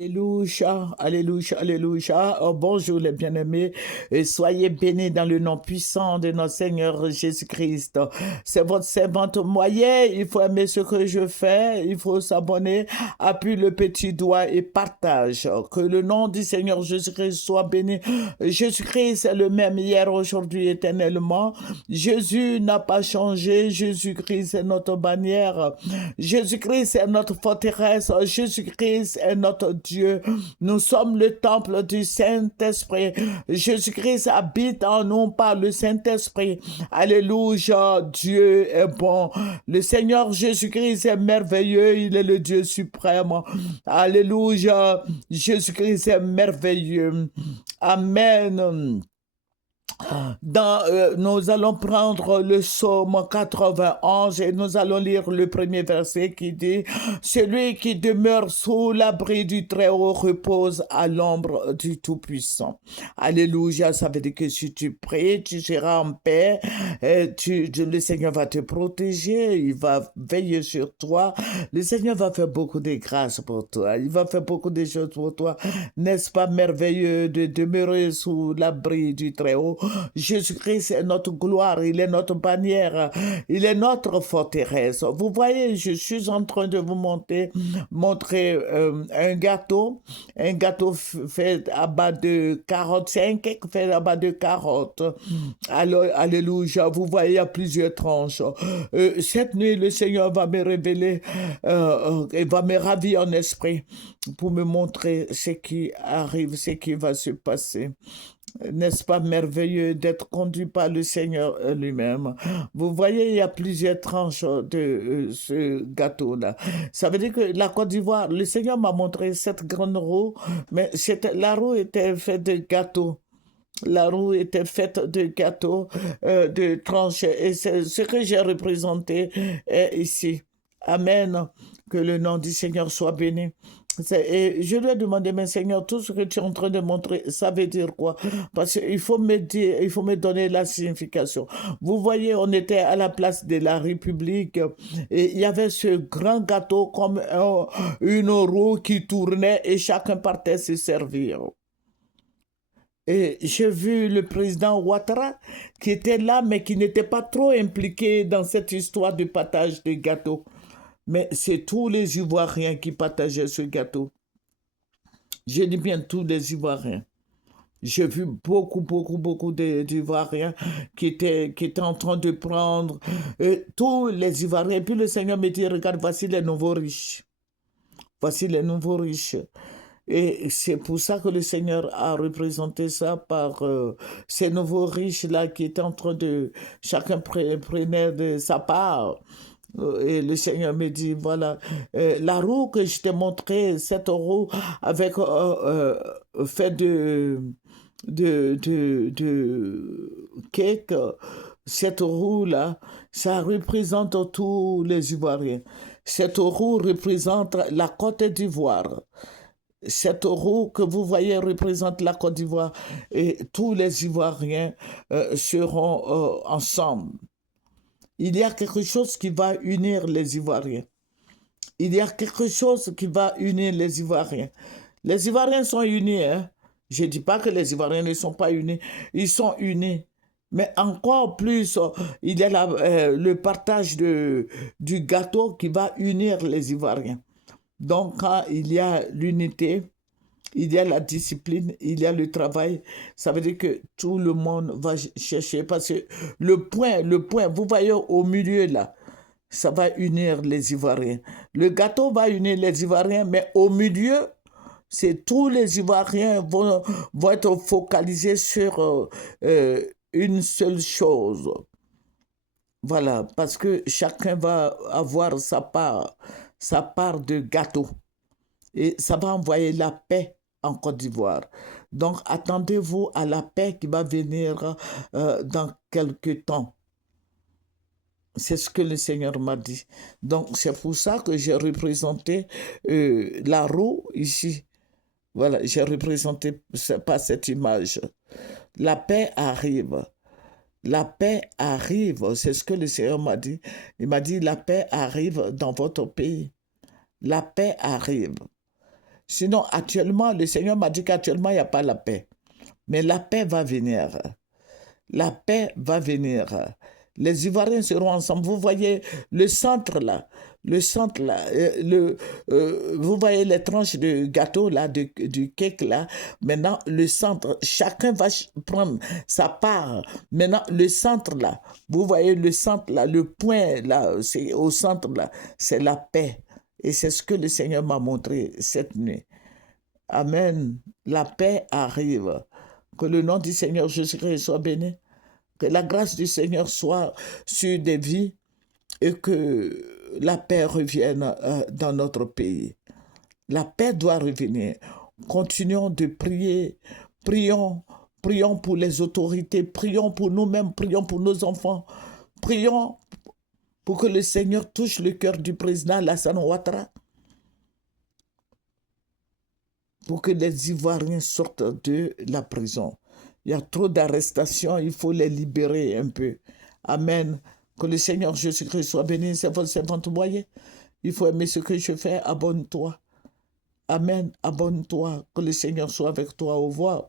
Alléluia, alléluia, alléluia. Oh, bonjour les bien-aimés, et soyez bénis dans le nom puissant de notre Seigneur Jésus-Christ. C'est votre servante moyen, il faut aimer ce que je fais, il faut s'abonner, appuie le petit doigt et partage. Que le nom du Seigneur Jésus-Christ soit béni. Jésus-Christ est le même hier, aujourd'hui, éternellement. Jésus n'a pas changé, Jésus-Christ est notre bannière, Jésus-Christ est notre forteresse, Jésus-Christ est notre Dieu. Nous sommes le temple du Saint-Esprit. Jésus-Christ habite en nous par le Saint-Esprit. Alléluia, Dieu est bon. Le Seigneur Jésus-Christ est merveilleux, il est le Dieu suprême. Alléluia, Jésus-Christ est merveilleux. Amen. Nous allons prendre le psaume 91 et nous allons lire le premier verset qui dit: Celui qui demeure sous l'abri du Très-Haut repose à l'ombre du Tout-Puissant. Alléluia, ça veut dire que si tu pries, tu seras en paix, le Seigneur va te protéger, il va veiller sur toi, le Seigneur va faire beaucoup de grâces pour toi, il va faire beaucoup de choses pour toi. N'est-ce pas merveilleux de demeurer sous l'abri du Très-Haut? Jésus-Christ est notre gloire, il est notre bannière, il est notre forteresse. Vous voyez, je suis en train de vous montrer un gâteau fait à base de 45, fait à base de carottes. Alors, alléluia, vous voyez, il y a plusieurs tranches. Cette nuit, le Seigneur va me révéler, il va me ravir en esprit pour me montrer ce qui arrive, ce qui va se passer. N'est-ce pas merveilleux d'être conduit par le Seigneur lui-même? Vous voyez, il y a plusieurs tranches de ce gâteau-là. Ça veut dire que la Côte d'Ivoire, le Seigneur m'a montré cette grande roue, mais la roue était faite de gâteaux. La roue était faite de gâteaux, de tranches, et c'est ce que j'ai représenté est ici. Amen. Que le nom du Seigneur soit béni. Et je lui ai demandé, mais Seigneur, tout ce que tu es en train de montrer, ça veut dire quoi? Parce qu'il faut me dire, il faut me donner la signification. Vous voyez, on était à la place de la République et il y avait ce grand gâteau comme une roue qui tournait et chacun partait se servir. Et j'ai vu le président Ouattara qui était là, mais qui n'était pas trop impliqué dans cette histoire de partage de gâteaux. Mais c'est tous les Ivoiriens qui partageaient ce gâteau. Je dis bien tous les Ivoiriens. J'ai vu beaucoup, beaucoup, beaucoup d'Ivoiriens qui étaient en train de prendre tous les Ivoiriens. Et puis le Seigneur me dit, regarde, voici les nouveaux riches. Voici les nouveaux riches. Et c'est pour ça que le Seigneur a représenté ça par ces nouveaux riches-là qui étaient en train de... Chacun prenait de sa part. Et le Seigneur me dit, voilà, la roue que je t'ai montrée, cette roue avec fait de cake, cette roue-là, ça représente tous les Ivoiriens. Cette roue représente la Côte d'Ivoire. Cette roue que vous voyez représente la Côte d'Ivoire et tous les Ivoiriens seront ensemble. Il y a quelque chose qui va unir les Ivoiriens. Il y a quelque chose qui va unir les Ivoiriens. Les Ivoiriens sont unis, hein? Je ne dis pas que les Ivoiriens ne sont pas unis. Ils sont unis. Mais encore plus, il y a le partage du gâteau qui va unir les Ivoiriens. Donc, quand il y a l'unité, il y a la discipline, il y a le travail. Ça veut dire que tout le monde va chercher. Parce que le point, vous voyez au milieu là, ça va unir les Ivoiriens. Le gâteau va unir les Ivoiriens, mais au milieu, c'est tous les Ivoiriens vont être focalisés sur une seule chose. Voilà, parce que chacun va avoir sa part de gâteau. Et ça va envoyer la paix en Côte d'Ivoire. Donc, attendez-vous à la paix qui va venir dans quelques temps. C'est ce que le Seigneur m'a dit. Donc, c'est pour ça que j'ai représenté la roue ici. Voilà, j'ai représenté par cette image. La paix arrive. La paix arrive. C'est ce que le Seigneur m'a dit. Il m'a dit, la paix arrive dans votre pays. La paix arrive. Sinon, actuellement, le Seigneur m'a dit qu'actuellement, il n'y a pas la paix. Mais la paix va venir. La paix va venir. Les Ivoiriens seront ensemble. Vous voyez le centre là, vous voyez les tranches de gâteau là, du cake là. Maintenant, le centre, chacun va prendre sa part. Maintenant, le centre là, vous voyez le centre là, le point là, c'est au centre là, c'est la paix. Et c'est ce que le Seigneur m'a montré cette nuit. Amen. La paix arrive. Que le nom du Seigneur Jésus-Christ soit béni. Que la grâce du Seigneur soit sur des vies et que la paix revienne dans notre pays. La paix doit revenir. Continuons de prier. Prions pour les autorités. Prions pour nous-mêmes. Prions pour nos enfants. Prions pour que le Seigneur touche le cœur du président Alassane Ouattara. Pour que les Ivoiriens sortent de la prison. Il y a trop d'arrestations, il faut les libérer un peu. Amen. Que le Seigneur Jésus-Christ soit béni, c'est votre servante voyez. Il faut aimer ce que je fais, abonne-toi. Amen, abonne-toi. Que le Seigneur soit avec toi. Au revoir.